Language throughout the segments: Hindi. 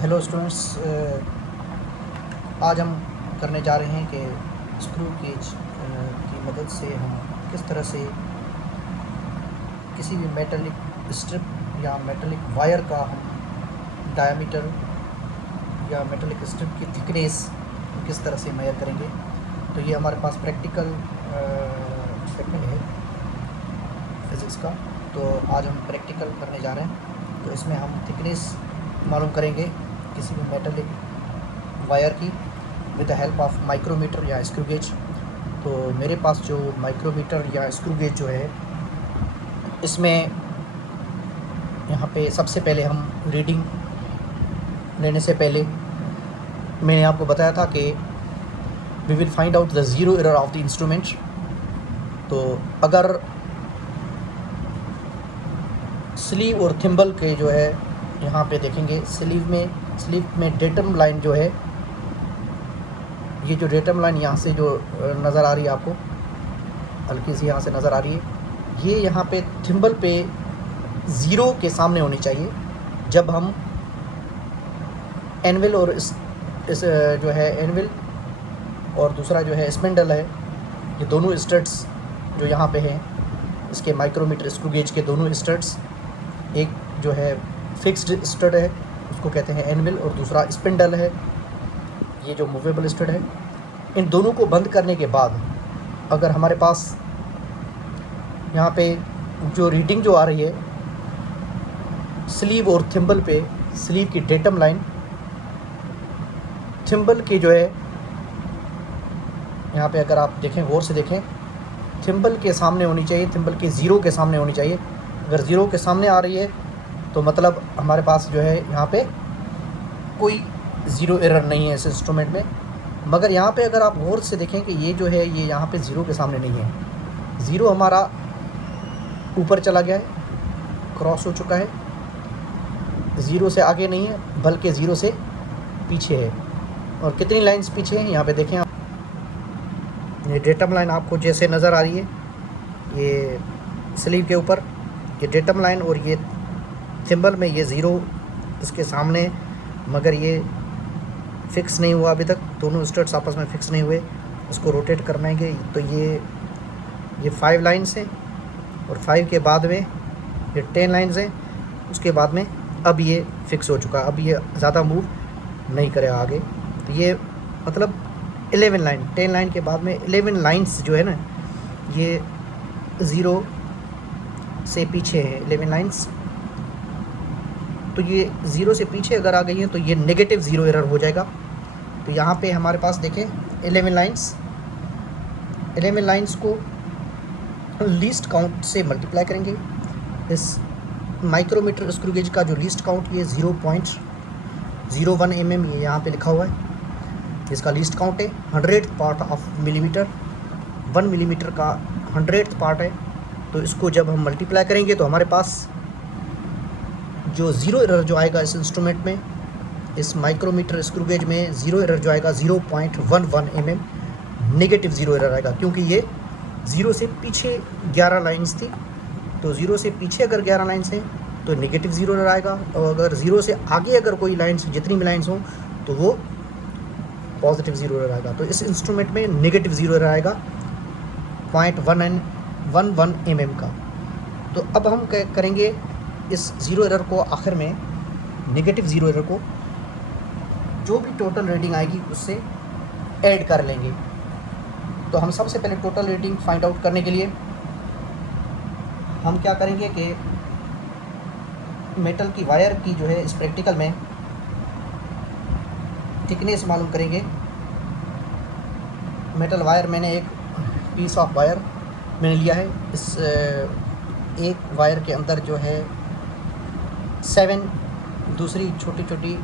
हेलो स्टूडेंट्स, आज हम करने जा रहे हैं कि स्क्रू गेज की मदद से हम किस तरह से किसी भी मेटलिक स्ट्रिप या मेटलिक वायर का हम डायमीटर या मेटलिक स्ट्रिप की थिकनेस किस तरह से मेजर करेंगे। तो ये हमारे पास प्रैक्टिकल सेगमेंट है फिज़िक्स का। तो आज हम प्रैक्टिकल करने जा रहे हैं। तो इसमें हम थिकनेस मालूम करेंगे किसी भी मेटलिक वायर की with the help of micrometer या स्क्रू गेज। तो मेरे पास जो माइक्रोमीटर या स्क्रू गेज जो है, इसमें यहाँ पे सबसे पहले हम रीडिंग लेने से पहले मैंने आपको बताया था कि we will find out the zero error of the instrument. तो अगर स्लीव और थिम्बल के जो है यहाँ पे देखेंगे, स्लीव में डेटम लाइन जो है, ये जो डेटम लाइन यहाँ से जो नज़र आ रही है आपको, हल्की सी यहाँ से नज़र आ रही है, ये यहाँ पे थिम्बल पे ज़ीरो के सामने होनी चाहिए। जब हम एनविल और इस जो है एनविल और दूसरा जो है स्पिंडल है, ये दोनों स्टड्स जो यहाँ पे हैं, इसके माइक्रोमीटर स्क्रू गेज के दोनों स्टड्स, एक जो है फिक्स्ड स्टड है उसको कहते हैं एनविल, और दूसरा स्पिंडल है, ये जो मूवेबल स्टड है। इन दोनों को बंद करने के बाद अगर हमारे पास यहाँ पे जो रीडिंग जो आ रही है स्लीव और थिम्बल पे, स्लीव की डेटम लाइन थिम्बल की जो है यहाँ पे अगर आप देखें, गौर से देखें, थिम्बल के सामने होनी चाहिए, थिम्बल के ज़ीरो के सामने होनी चाहिए। अगर ज़ीरो के सामने आ रही है तो मतलब हमारे पास जो है यहाँ पे कोई ज़ीरो एरर नहीं है इस इंस्ट्रूमेंट में। मगर यहाँ पे अगर आप गौर से देखें कि ये जो है ये यहाँ पे ज़ीरो के सामने नहीं है, ज़ीरो हमारा ऊपर चला गया है, क्रॉस हो चुका है, ज़ीरो से आगे नहीं है बल्कि ज़ीरो से पीछे है। और कितनी लाइंस पीछे हैं यहाँ पे देखें आप, ये डेटम लाइन आपको जैसे नज़र आ रही है, ये स्लीव के ऊपर ये डेटम लाइन, और ये थिम्बल में ये ज़ीरो इसके सामने, मगर ये फिक्स नहीं हुआ अभी तक, दोनों स्टड्स आपस में फिक्स नहीं हुए। इसको रोटेट करवाएंगे तो ये 5 लाइन्स हैं, और 5 के बाद में ये 10 लाइन्स हैं, उसके बाद में अब ये फिक्स हो चुका, अब ये ज़्यादा मूव नहीं करेगा आगे। तो ये मतलब 11 लाइन, 10 लाइन के बाद में 11 लाइन्स जो है ना, ये ज़ीरो से पीछे है 11 लाइन्स। तो ये ज़ीरो से पीछे अगर आ गई है तो ये नेगेटिव ज़ीरो एरर हो जाएगा। तो यहाँ पे हमारे पास देखें 11 लाइन्स को लीस्ट काउंट से मल्टीप्लाई करेंगे। इस माइक्रोमीटर स्क्रू गेज का जो लीस्ट काउंट ये 0.01 mm ये यहाँ पे लिखा हुआ है, इसका लीस्ट काउंट है। 100th part of millimetre, 1 millimetre का 100th पार्ट है। तो इसको जब हम मल्टीप्लाई करेंगे तो हमारे पास जो ज़ीरो एरर जो आएगा इस इंस्ट्रूमेंट में, इस माइक्रोमीटर स्क्रू गेज में ज़ीरो एरर जो आएगा 0.11 mm नेगेटिव ज़ीरो एरर आएगा, क्योंकि ये ज़ीरो से पीछे 11 लाइन्स थी। तो ज़ीरो से पीछे अगर 11 लाइन्स हैं तो नेगेटिव ज़ीरो एरर आएगा, और अगर ज़ीरो से आगे अगर कोई लाइन्स, जितनी भी लाइन्स हों, तो वो पॉजिटिव ज़ीरो एरर आएगा। तो इस इंस्ट्रूमेंट में नेगेटिव ज़ीरो एरर आएगा 0.11 mm का। तो अब हम क्या करेंगे, इस ज़ीरो एरर को आखिर में, नेगेटिव ज़ीरो एरर को जो भी टोटल रीडिंग आएगी उससे ऐड कर लेंगे। तो हम सबसे पहले टोटल रीडिंग फाइंड आउट करने के लिए हम क्या करेंगे कि मेटल की वायर की जो है इस प्रैक्टिकल में थिकनेस मालूम करेंगे। मेटल वायर, मैंने एक पीस ऑफ वायर मैंने लिया है, इस एक वायर के अंदर जो है 7 दूसरी छोटी छोटी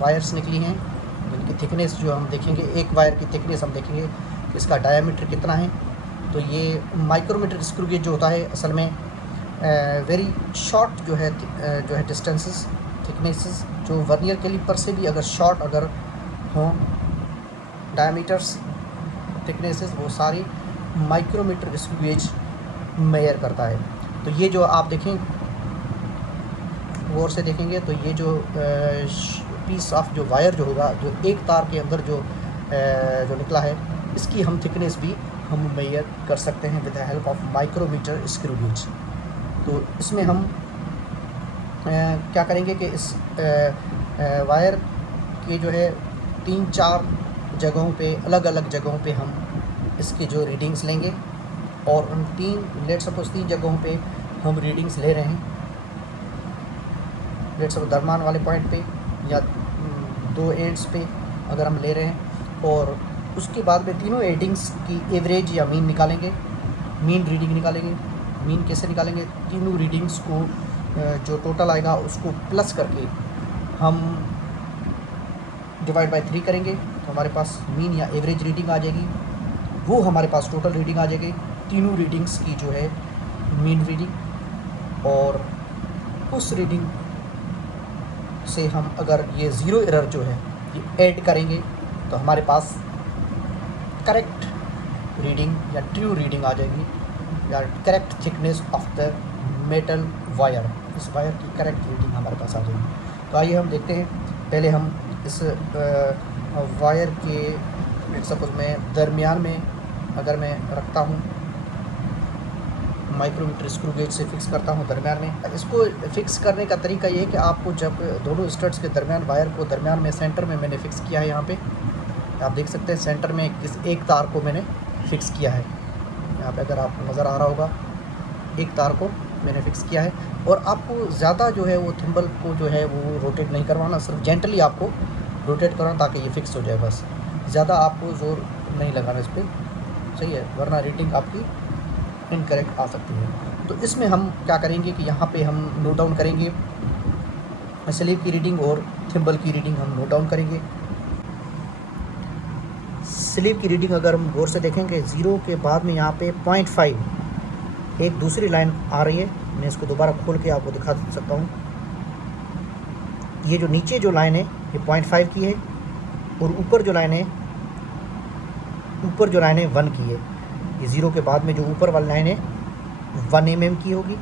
वायर्स निकली हैं, जिनकी थिकनेस जो हम देखेंगे, एक वायर की थिकनेस हम देखेंगे इसका डायामीटर कितना है। तो ये माइक्रोमीटर स्क्रू गेज जो होता है असल में वेरी शॉर्ट जो है डिस्टेंसेस, थिकनेसेस जो वर्नियर कैलिपर से भी अगर शॉर्ट अगर हों डायामीटर्स, थिकनेसेस, वो सारी माइक्रोमीटर स्क्रू गेज मेजर करता है। तो ये जो आप देखें गौर से देखेंगे तो ये जो पीस ऑफ जो वायर जो होगा, जो एक तार के अंदर जो निकला है, इसकी हम थिकनेस भी हम मेजर कर सकते हैं with the help of micrometer screw gauge. तो इसमें हम क्या करेंगे कि इस वायर के जो है 3-4 जगहों पे, अलग अलग जगहों पे हम इसकी जो रीडिंग्स लेंगे, और उन लेट सपोज 3 जगहों पे हम रीडिंग्स ले रहे हैं, लेट सपोज दरमियान वाले पॉइंट पे या 2 एंड्स पे अगर हम ले रहे हैं, और उसके बाद में तीनों एडिंग्स की एवरेज या मीन निकालेंगे, मीन रीडिंग निकालेंगे। मीन कैसे निकालेंगे? तीनों रीडिंग्स को जो टोटल आएगा उसको प्लस करके हम डिवाइड बाय 3 करेंगे, तो हमारे पास मीन या एवरेज रीडिंग आ जाएगी। वो हमारे पास टोटल रीडिंग आ जाएगी, तीनों रीडिंग्स की जो है मीन रीडिंग। और उस रीडिंग से हम अगर ये ज़ीरो एरर जो है ये ऐड करेंगे तो हमारे पास करेक्ट रीडिंग या ट्रू रीडिंग आ जाएगी, या correct thickness of the metal wire, इस वायर की करेक्ट रीडिंग हमारे पास आ जाएगी। तो आइए हम देखते हैं। पहले हम इस वायर के सपोज में दरमियान में अगर मैं रखता हूँ, माइक्रोमीटर स्क्रू गेज से फिक्स करता हूँ दरमियान में। इसको फिक्स करने का तरीका ये है कि आपको जब दोनों स्टड्स के दरमियान, वायर को दरमियान में सेंटर में मैंने फ़िक्स किया है, यहाँ पे आप देख सकते हैं सेंटर में एक तार को मैंने फ़िक्स किया है। यहाँ पे अगर आपको नज़र आ रहा होगा, एक तार को मैंने फ़िक्स किया है। और आपको ज़्यादा जो है वो थिम्बल को जो है वो रोटेट नहीं करवाना, सिर्फ जेंटली आपको रोटेट करना ताकि ये फिक्स हो जाए बस। ज़्यादा आपको ज़ोर नहीं लगाना इस पर, सही है, वरना रीडिंग आपकी इनकरेक्ट आ सकती है। तो इसमें हम क्या करेंगे कि यहाँ पे हम नोट डाउन करेंगे स्लीव की रीडिंग और थिम्बल की रीडिंग हम नोट डाउन करेंगे। स्लीव की रीडिंग अगर हम गौर से देखेंगे, 0 के बाद में यहाँ पे 0.5 एक दूसरी लाइन आ रही है। मैं इसको दोबारा खोल के आपको दिखा सकता हूँ। ये जो नीचे जो लाइन है ये 0.5 की है, और ऊपर जो लाइन है 1 की है। ये 0 के बाद में जो ऊपर वाली लाइन है 1 mm की होगी,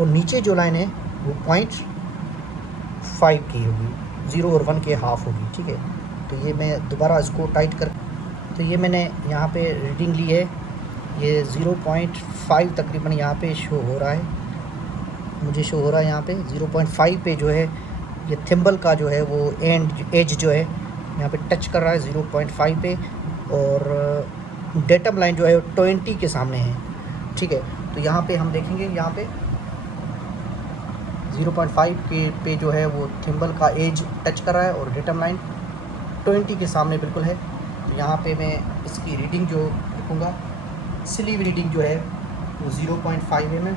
और नीचे जो लाइन है वो 0.5 की होगी, 0 और 1 के हाफ होगी, ठीक है। तो ये मैं दोबारा इसको टाइट कर, तो ये मैंने यहाँ पे रीडिंग ली है, ये 0.5 तकरीबन यहाँ पे शो हो रहा है, मुझे शो हो रहा है यहाँ पे 0.5 पे जो है ये थिम्बल का जो है वो एज जो है यहाँ पे टच कर रहा है 0.5 पे, और डेटम लाइन जो है 20 के सामने है, ठीक है। तो यहाँ पे हम देखेंगे, यहाँ पे 0.5 के पे जो है वो थिम्बल का एज टच कर रहा है, और डेटम लाइन 20 के सामने बिल्कुल है। तो यहाँ पे मैं इसकी रीडिंग जो लिखूँगा, स्लीव रीडिंग जो है वो 0.5 mm,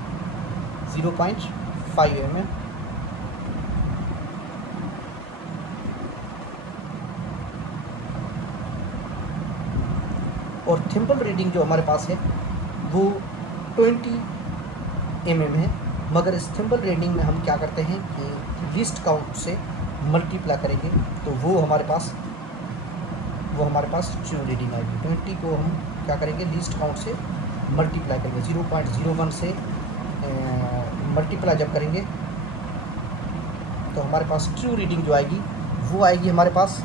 0.5 mm। और थिम्बल रीडिंग जो हमारे पास है वो 20 mm है, मगर इस थिम्बल रीडिंग में हम क्या करते हैं कि लीस्ट काउंट से मल्टीप्लाई करेंगे, तो वो हमारे पास ट्रू रीडिंग आएगी। 20 को हम क्या करेंगे, लीस्ट काउंट से मल्टीप्लाई करेंगे, 0.01 से मल्टीप्लाई जब करेंगे तो हमारे पास ट्रू रीडिंग जो आएगी वो आएगी हमारे पास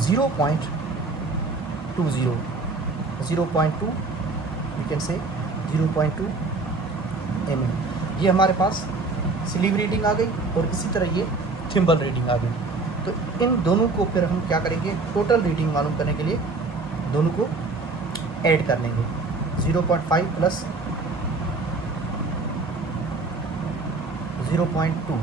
0.20, 0.2 यू कैन से 0.2 mm। ये हमारे पास स्लीव रीडिंग आ गई, और इसी तरह ये थिम्बल रीडिंग आ गई। तो इन दोनों को फिर हम क्या करेंगे, टोटल रीडिंग मालूम करने के लिए दोनों को ऐड कर लेंगे। 0.5 प्लस 0.2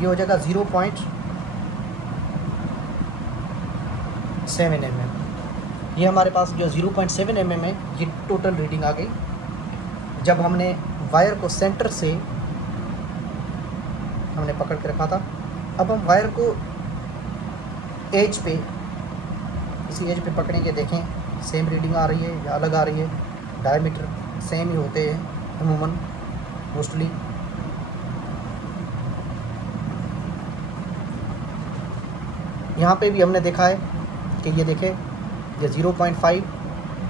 ये हो जाएगा 0.7 mm। ये हमारे पास जो 0.7 mm है ये टोटल रीडिंग आ गई। जब हमने वायर को सेंटर से हमने पकड़ के रखा था, अब हम वायर को एज पे, इसी एज पे पकड़ेंगे, देखें सेम रीडिंग आ रही है या अलग आ रही है। डायमीटर सेम ही होते हैं अमूमन मोस्टली। यहाँ पे भी हमने देखा है कि ये देखें, ये 0.5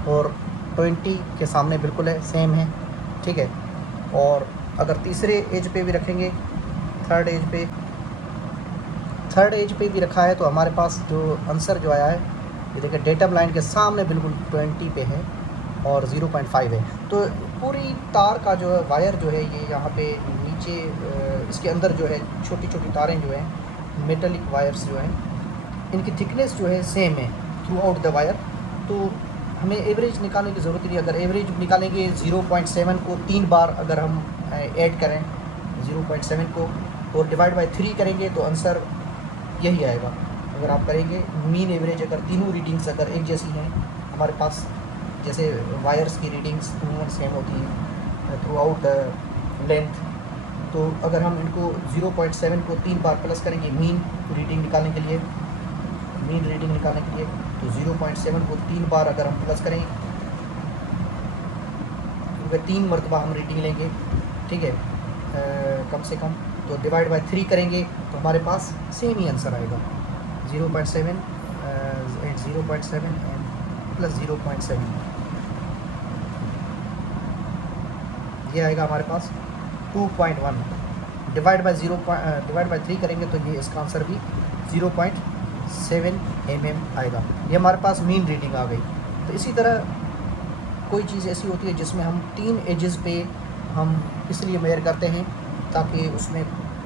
और 20 के सामने बिल्कुल है, सेम है, ठीक है। और अगर तीसरे एज पे भी रखेंगे, थर्ड एज पे, थर्ड एज पे भी रखा है, तो हमारे पास जो आंसर जो आया है, ये देखिए डेटम लाइन के सामने बिल्कुल 20 पे है और 0.5 है। तो पूरी तार का जो है वायर जो है ये यहाँ पे नीचे इसके अंदर जो है छोटी छोटी तारें जो हैं मेटलिक वायर्स जो हैं, इनकी थिकनेस जो है सेम है थ्रू आउट द वायर। तो हमें एवरेज निकालने की ज़रूरत नहीं। अगर एवरेज निकालेंगे 0.7 को 3 बार अगर हम ऐड करें 0.7 को और डिवाइड बाय 3 करेंगे तो आंसर यही आएगा। अगर आप करेंगे मीन एवरेज, अगर तीनों रीडिंग्स अगर एक जैसी हैं हमारे पास, जैसे वायर्स की रीडिंग्स सेम होती हैं थ्रू आउट लेंथ, तो अगर हम इनको 0.7 को 3 बार प्लस करेंगे मीन रीडिंग निकालने के लिए, तो 0.7 को 3 बार अगर हम प्लस करें, क्योंकि 3 मरतबा हम रीडिंग लेंगे, ठीक है, कम से कम, तो डिवाइड बाय 3 करेंगे तो हमारे पास सेम ही आंसर आएगा 0.7 एंड 0.7 एंड प्लस 0.7, ये आएगा हमारे पास 2.1। डिवाइड बाय 3 करेंगे तो ये इसका आंसर भी 0.7 mm आएगा। ये हमारे पास मीन रीडिंग आ गई। तो इसी तरह कोई चीज़ ऐसी होती है जिसमें हम 3 एजेस पे हम इसलिए मेजर करते हैं ताकि उसमें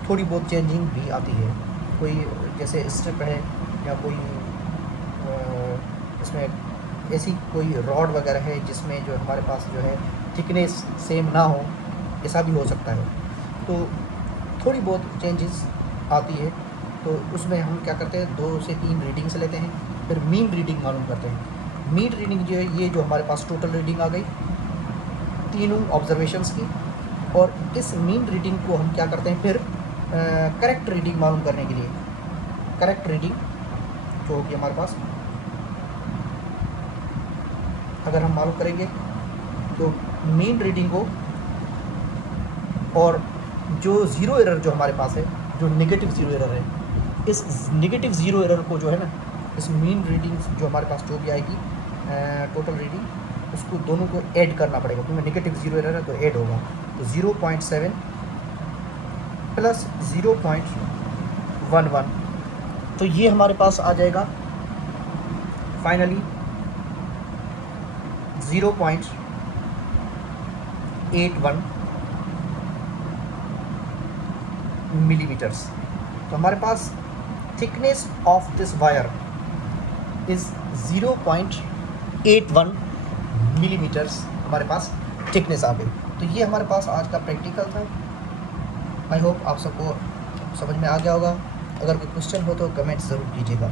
थोड़ी बहुत चेंजिंग भी आती है। कोई जैसे स्ट्रिप है या कोई इसमें ऐसी कोई रॉड वगैरह है जिसमें जो हमारे पास जो है थिकनेस सेम ना हो, ऐसा भी हो सकता है। तो थोड़ी बहुत चेंजेस आती है, तो उसमें हम क्या करते हैं 2 से 3 रीडिंग्स लेते हैं, फिर मीन रीडिंग मालूम करते हैं। मीन रीडिंग जो है ये जो हमारे पास टोटल रीडिंग आ गई तीनों ऑब्जर्वेशंस की, और इस मीन रीडिंग को हम क्या करते हैं फिर करेक्ट रीडिंग मालूम करने के लिए, करेक्ट रीडिंग जो होगी हमारे पास अगर हम मालूम करेंगे तो मीन रीडिंग को, और जो ज़ीरो एरर जो हमारे पास है, जो नेगेटिव ज़ीरो एरर है, इस नेगेटिव ज़ीरो एरर को जो है ना, इस मीन रीडिंग जो हमारे पास जो भी आएगी टोटल रीडिंग, उसको दोनों को ऐड करना पड़ेगा, क्योंकि नेगेटिव ज़ीरो एरर है तो ऐड होगा। तो 0.7 प्लस 0.11, तो ये हमारे पास आ जाएगा फाइनली 0.81 मिलीमीटर्स। तो हमारे पास thickness of this wire is 0.81 millimetres हमारे पास थिकनेस आ गई। तो ये हमारे पास आज का प्रैक्टिकल था। आई होप आप सबको समझ में आ गया होगा। अगर कोई क्वेश्चन हो तो कमेंट ज़रूर कीजिएगा।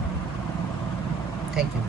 Thank you.